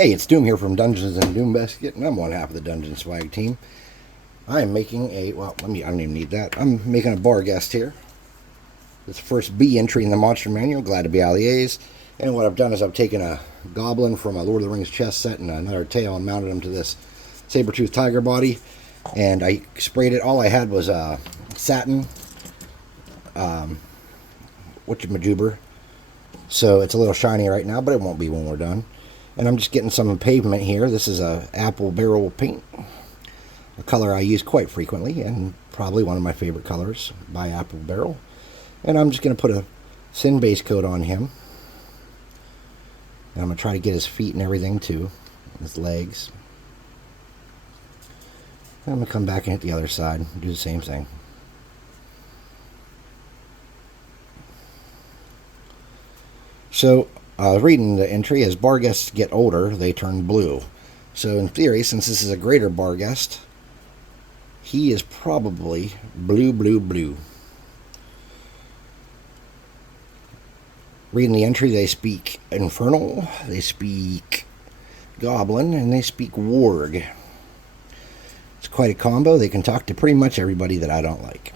Hey, it's Doom here from Dungeons and Doom Basket, and I'm one half of the Dungeon Swag team. I am making I don't even need that. I'm making a Barghest here. It's the first B entry in the Monster Manual, glad to be out of the A's. And what I've done is I've taken a goblin from a Lord of the Rings chess set and another tail and mounted him to this saber-toothed tiger body. And I sprayed it. All I had was satin, whatchamajoober. So it's a little shiny right now, but it won't be when we're done. And I'm just getting some pavement here. This is a apple barrel paint, a color I use quite frequently and probably one of my favorite colors by Apple Barrel. And I'm just going to put a thin base coat on him. And I'm going to try to get his feet and everything too, his legs. And I'm going to come back and hit the other side and do the same thing. So, reading the entry, as Barghests get older, they turn blue. So in theory, since this is a greater Barghest, he is probably blue. Reading the entry, they speak Infernal, they speak Goblin, and they speak Warg. It's quite a combo. They can talk to pretty much everybody that I don't like.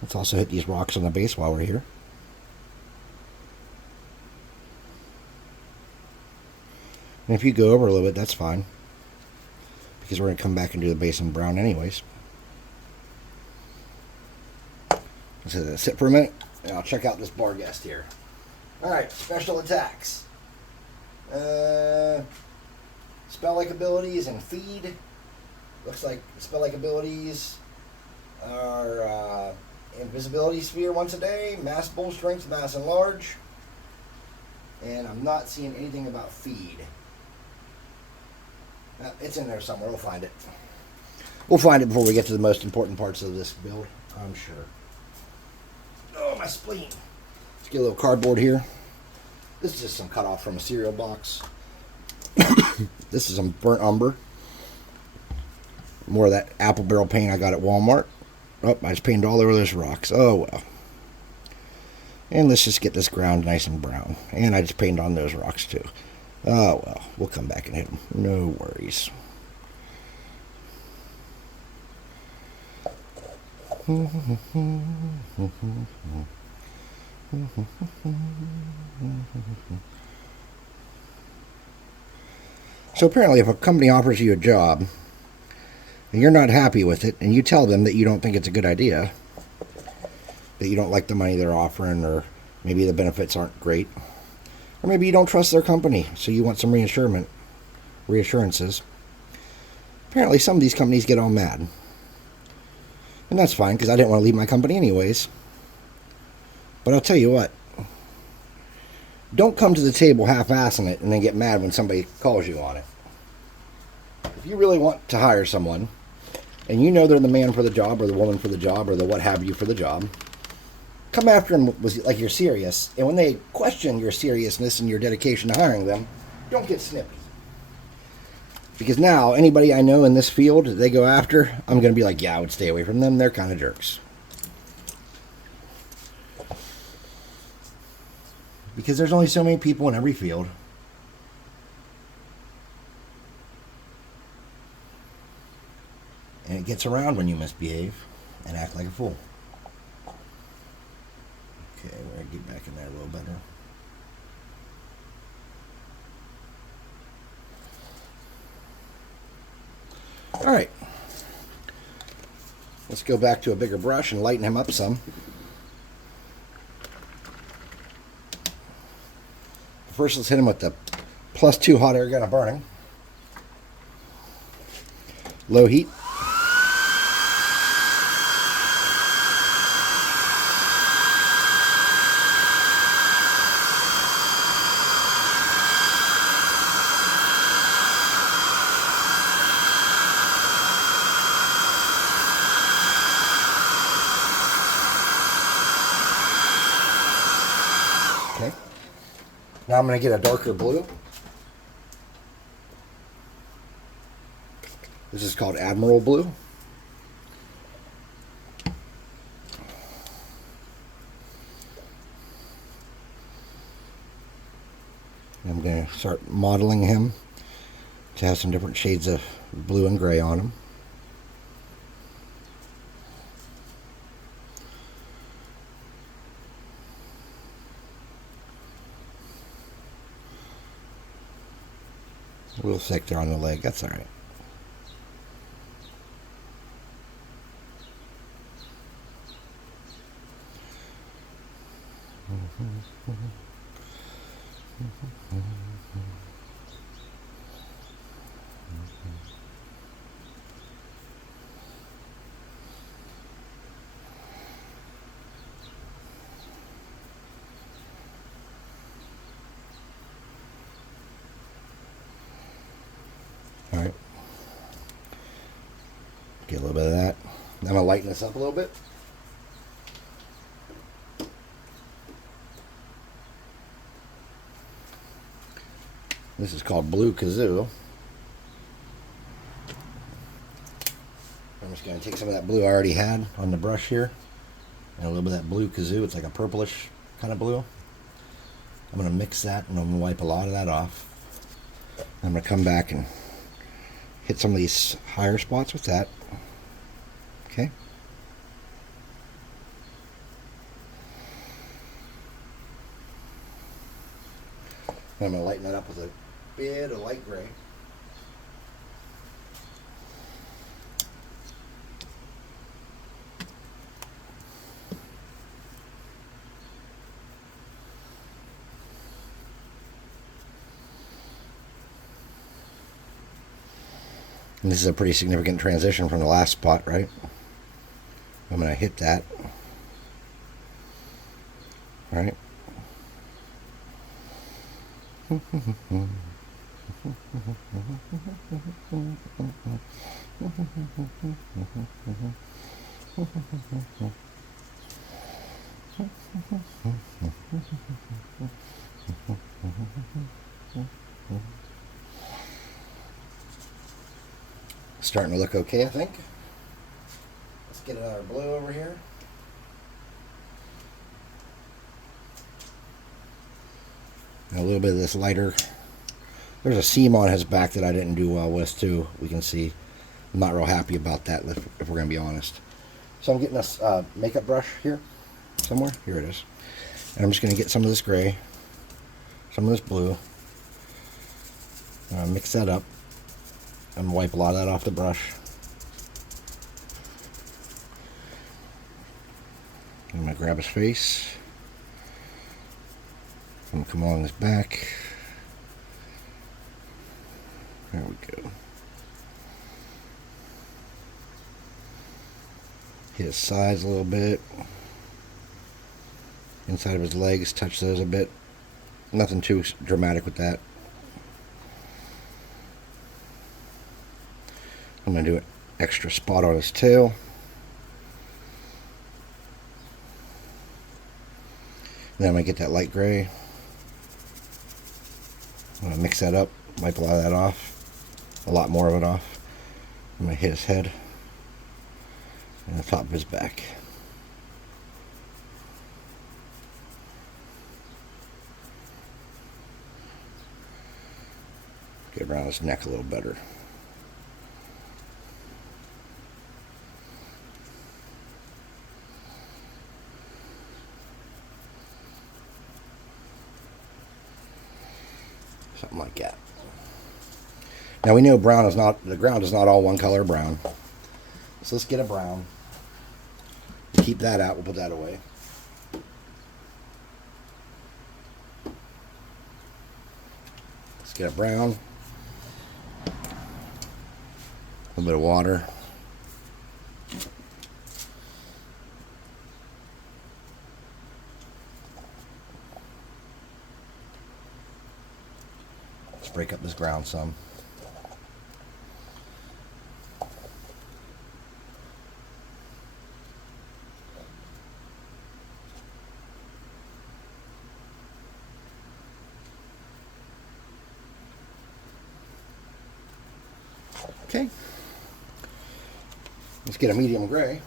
Let's also hit these rocks on the base while we're here. And if you go over a little bit, that's fine, because we're going to come back and do the base in brown anyways. Let's sit for a minute, and I'll check out this Barghest here. Alright, special attacks. Spell-like abilities and feed. Looks like spell-like abilities are invisibility sphere once a day, mass bull strength, mass enlarge. And I'm not seeing anything about feed. It's in there somewhere. We'll find it. We'll find it before we get to the most important parts of this build, I'm sure. Oh, my spleen. Let's get a little cardboard here. This is just some cut off from a cereal box. This is some burnt umber. More of that apple barrel paint I got at Walmart. Oh, I just painted all over those rocks. Oh, well. And let's just get this ground nice and brown. And I just painted on those rocks, too. Oh, well. We'll come back and hit them. No worries. So apparently if a company offers you a job and you're not happy with it and you tell them that you don't think it's a good idea, that you don't like the money they're offering, or maybe the benefits aren't great, or maybe you don't trust their company so you want some reassurances, apparently some of these companies get all mad. And that's fine, because I didn't want to leave my company anyways. But I'll tell you what, don't come to the table half-assing it and then get mad when somebody calls you on it. If you really want to hire someone, and you know they're the man for the job, or the woman for the job, or the what have you for the job, come after them like you're serious. And when they question your seriousness and your dedication to hiring them, don't get snippy. Because now, anybody I know in this field that they go after, I'm going to be like, yeah, I would stay away from them. They're kind of jerks. Because there's only so many people in every field. And it gets around when you misbehave and act like a fool. Okay, we're going to get back in there a little better. Alright. Let's go back to a bigger brush and lighten him up some. First, let's hit him with the +2 hot air gun of burning. Low heat. Okay. Now I'm going to get a darker blue. This is called Admiral Blue. I'm going to start modeling him to have some different shades of blue and gray on him. A little thick there on the leg, that's alright. Alright. Get a little bit of that. I'm going to lighten this up a little bit. This is called Blue Kazoo. I'm just going to take some of that blue I already had on the brush here. And a little bit of that Blue Kazoo. It's like a purplish kind of blue. I'm going to mix that and I'm going to wipe a lot of that off. I'm going to come back and hit some of these higher spots with that. Okay. I'm going to lighten that up with a bit of light gray. And this is a pretty significant transition from the last spot, right? I'm going to hit that. All right. Starting to look okay, I think. Let's get another blue over here. And a little bit of this lighter. There's a seam on his back that I didn't do well with too. We can see. I'm not real happy about that if we're going to be honest. So I'm getting this makeup brush here somewhere. Here it is. And I'm just going to get some of this gray, some of this blue. Mix that up. I'm going to wipe a lot of that off the brush. I'm going to grab his face. I'm going to come along his back. There we go. Hit his sides a little bit. Inside of his legs, touch those a bit. Nothing too dramatic with that. I'm going to do an extra spot on his tail. Then I'm going to get that light gray. I'm going to mix that up, wipe a lot of that off, a lot more of it off. I'm going to hit his head and the top of his back. Get around his neck a little better. Something like that. Now we know brown is not, the ground is not all one color brown. So let's get a brown. Keep that out, we'll put that away. Let's get a brown. A little bit of water. Let's break up this ground some. Okay. Let's get a medium gray.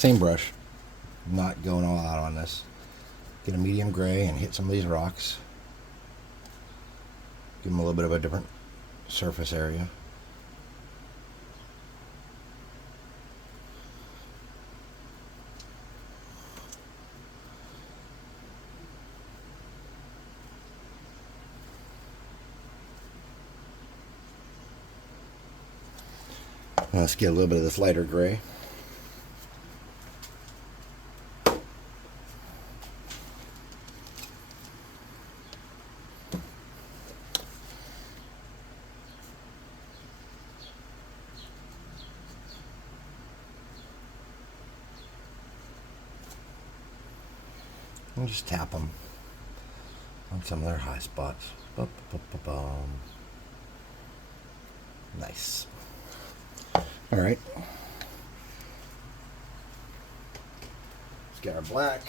Same brush. Not going all out on this. Get a medium gray and hit some of these rocks. Give them a little bit of a different surface area. Let's get a little bit of this lighter gray. And just tap them on some of their high spots. Nice. All right. Let's get our black.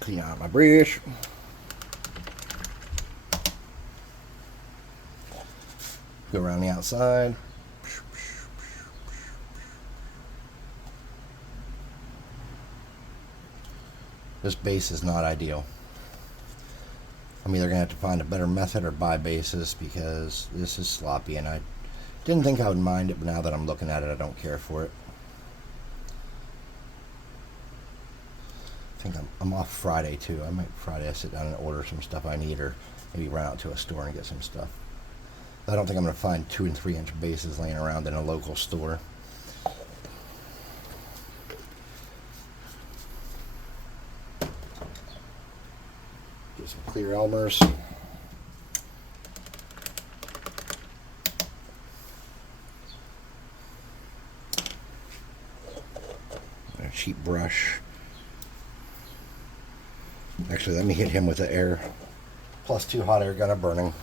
Clean out my brush. Go around the outside. This base is not ideal. I'm either going to have to find a better method or buy bases because this is sloppy, and I didn't think I would mind it, but now that I'm looking at it, I don't care for it. I think I'm off Friday too. I might Friday sit down and order some stuff I need, or maybe run out to a store and get some stuff. I don't think I'm going to find 2 and 3 inch bases laying around in a local store. Get some clear Elmers. A cheap brush. Actually, let me hit him with the air. +2 hot air gunner burning.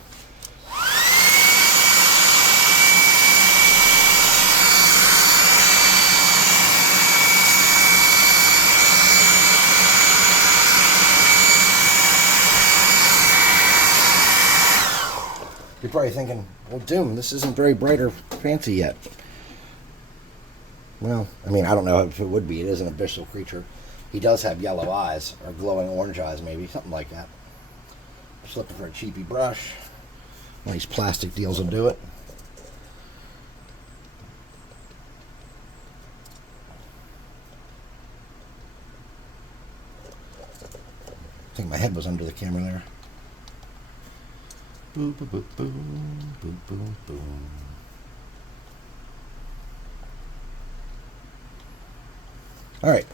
You're probably thinking, well, Doom, this isn't very bright or fancy yet. Well, I mean, I don't know if it would be. It is an abyssal creature. He does have yellow eyes, or glowing orange eyes, maybe. Something like that. Just looking for a cheapy brush. One of these plastic deals will do it. I think my head was under the camera there. Boom, boom, boom, boom, boom, boom, boom. All right.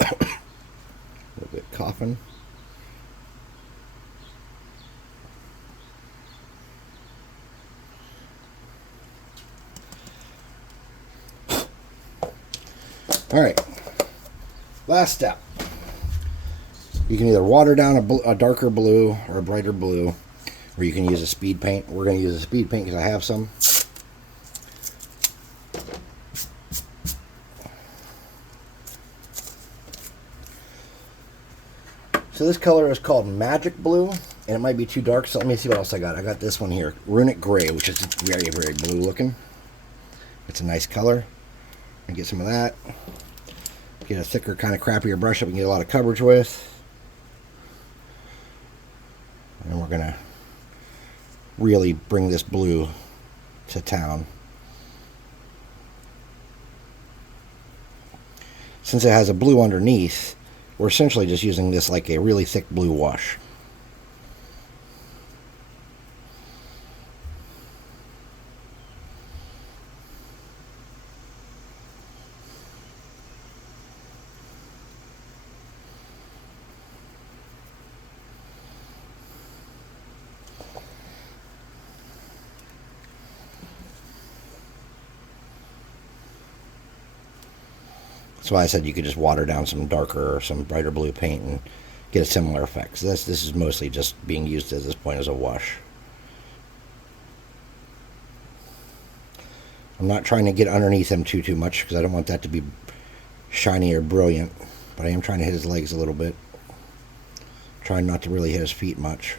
A little bit coughing. All right, last step. You can either water down a darker blue or a brighter blue, or you can use a speed paint. We're going to use a speed paint because I have some. So this color is called Magic Blue, and it might be too dark, so let me see what else I got. I got this one here, Runic Gray, which is very, very blue looking. It's a nice color. And get some of that. Get a thicker, kind of crappier brush up and get a lot of coverage with. And we're going to really bring this blue to town. Since it has a blue underneath, we're essentially just using this like a really thick blue wash. That's why I said you could just water down some darker or some brighter blue paint and get a similar effect. So this is mostly just being used at this point as a wash. I'm not trying to get underneath him too much because I don't want that to be shiny or brilliant. But I am trying to hit his legs a little bit. Trying not to really hit his feet much.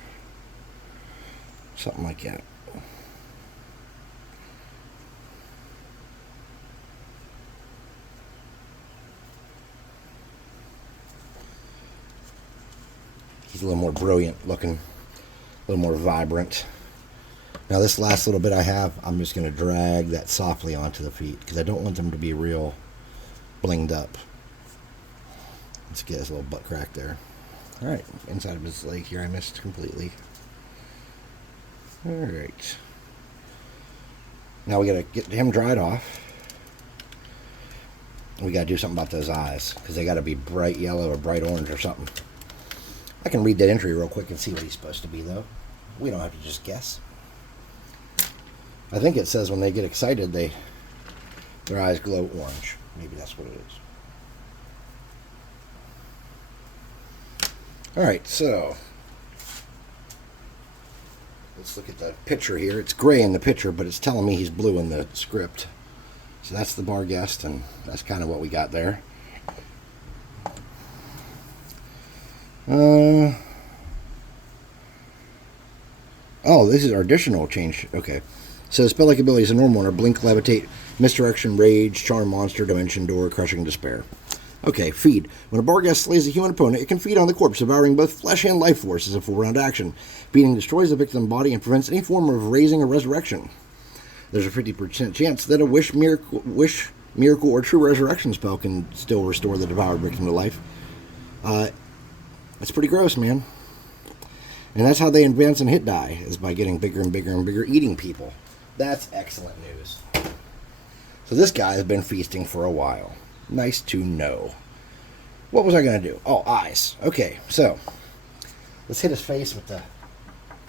Something like that. He's a little more brilliant looking, a little more vibrant. Now this last little bit I have, I'm just going to drag that softly onto the feet because I don't want them to be real blinged up. Let's get his little butt crack there. Alright, inside of his leg here I missed completely. Alright. Now we got to get him dried off. We got to do something about those eyes because they got to be bright yellow or bright orange or something. I can read that entry real quick and see what he's supposed to be, though. We don't have to just guess. I think it says when they get excited, their eyes glow orange. Maybe that's what it is. Alright, so let's look at the picture here. It's gray in the picture, but it's telling me he's blue in the script. So that's the Barghest, and that's kind of what we got there. Oh, this is our additional change. Okay. So spell-like abilities: a normal one are blink, levitate, misdirection, rage, charm, monster, dimension door, crushing despair. Okay, feed. When a Barghest slays a human opponent, it can feed on the corpse, devouring both flesh and life force as a full-round action. Feeding destroys the victim's body and prevents any form of raising or resurrection. There's a 50% chance that a wish, miracle, or true resurrection spell can still restore the devoured victim to life. That's pretty gross, man. And that's how they advance and hit die, is by getting bigger and bigger and bigger, eating people. That's excellent news. So this guy has been feasting for a while. Nice to know. What was I going to do? Oh, eyes. Okay, so let's hit his face with the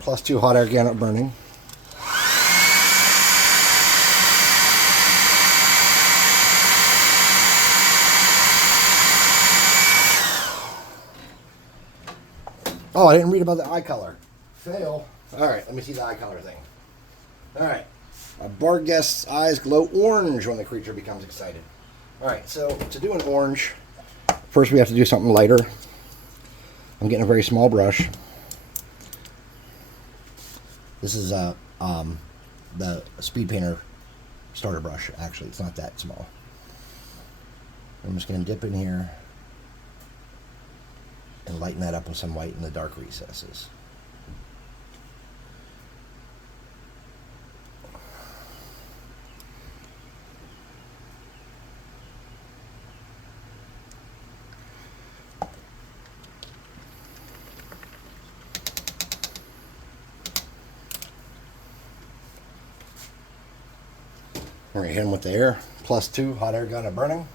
+2 hot air gannett burning. Oh, I didn't read about the eye color. Fail. Alright, let me see the eye color thing. Alright. A Barghest's eyes glow orange when the creature becomes excited. Alright, so to do an orange, first we have to do something lighter. I'm getting a very small brush. This is the Speed Painter starter brush, actually. It's not that small. I'm just going to dip in here and lighten that up with some white in the dark recesses. We're going to hit him with the air. +2 hot air gun burning.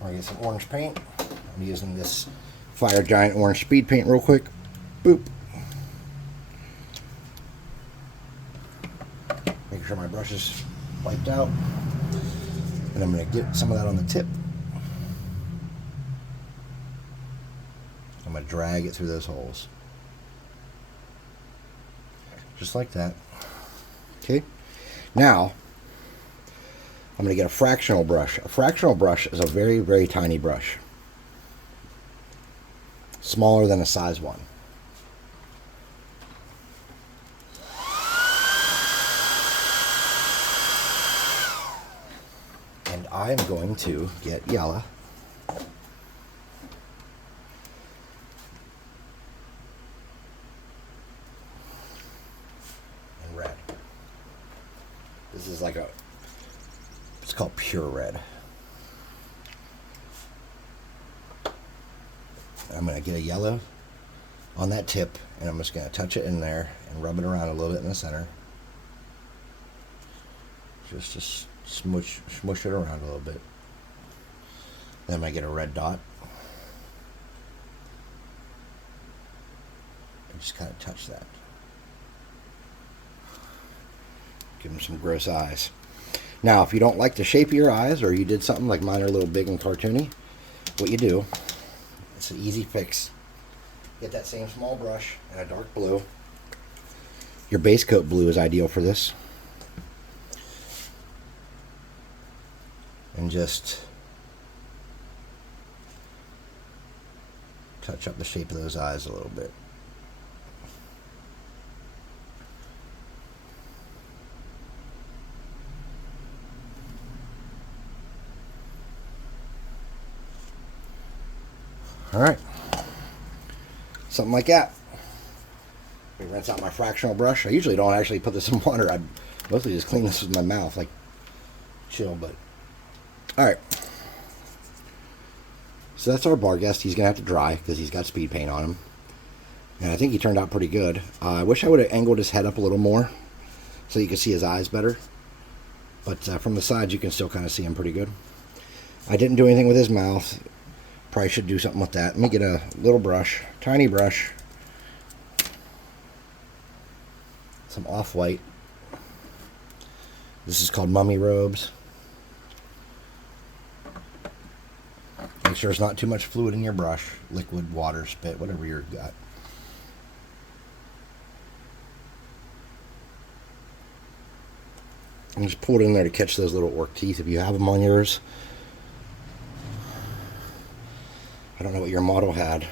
We're going to get some orange paint. I'm using this Fire Giant orange speed paint real quick. Boop. Making sure my brush is wiped out. And I'm going to get some of that on the tip. I'm going to drag it through those holes. Just like that. Okay. Now, I'm going to get a fractional brush. A fractional brush is a very, very tiny brush. Smaller than a size 1. And I'm going to get yellow. And red. This is like it's called pure red. I'm going to get a yellow on that tip, and I'm just going to touch it in there and rub it around a little bit in the center. Just to smush it around a little bit. Then I'm going to get a red dot. And just kind of touch that. Give them some gross eyes. Now, if you don't like the shape of your eyes, or you did something like mine are a little big and cartoony, what you do, it's an easy fix. Get that same small brush and a dark blue. Your base coat blue is ideal for this. And just touch up the shape of those eyes a little bit. All right, something like that. Let me rinse out my fractional brush. I usually don't actually put this in water. I mostly just clean this with my mouth, like chill, but all right. So that's our Barghest. He's gonna have to dry because he's got speed paint on him. And I think he turned out pretty good. I wish I would have angled his head up a little more so you could see his eyes better. But from the sides, you can still kind of see him pretty good. I didn't do anything with his mouth. Probably should do something with that. Let me get a little brush, tiny brush. Some off-white. This is called Mummy Robes. Make sure there's not too much fluid in your brush. Liquid, water, spit, whatever you've got. And just pull it in there to catch those little orc teeth if you have them on yours. I don't know what your model had.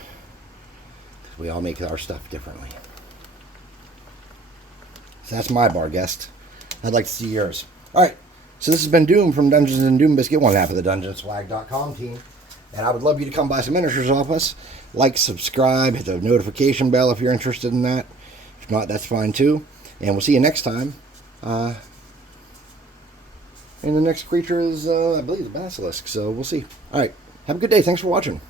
We all make our stuff differently. So that's my Barghest. I'd like to see yours. Alright, so this has been Doom from Dungeons and Doom Biscuit, one half of the DungeonSwag.com team. And I would love you to come buy some miniatures off us. Like, subscribe, hit the notification bell if you're interested in that. If not, that's fine too. And we'll see you next time. And the next creature is, I believe, the Basilisk. So we'll see. Alright, have a good day. Thanks for watching.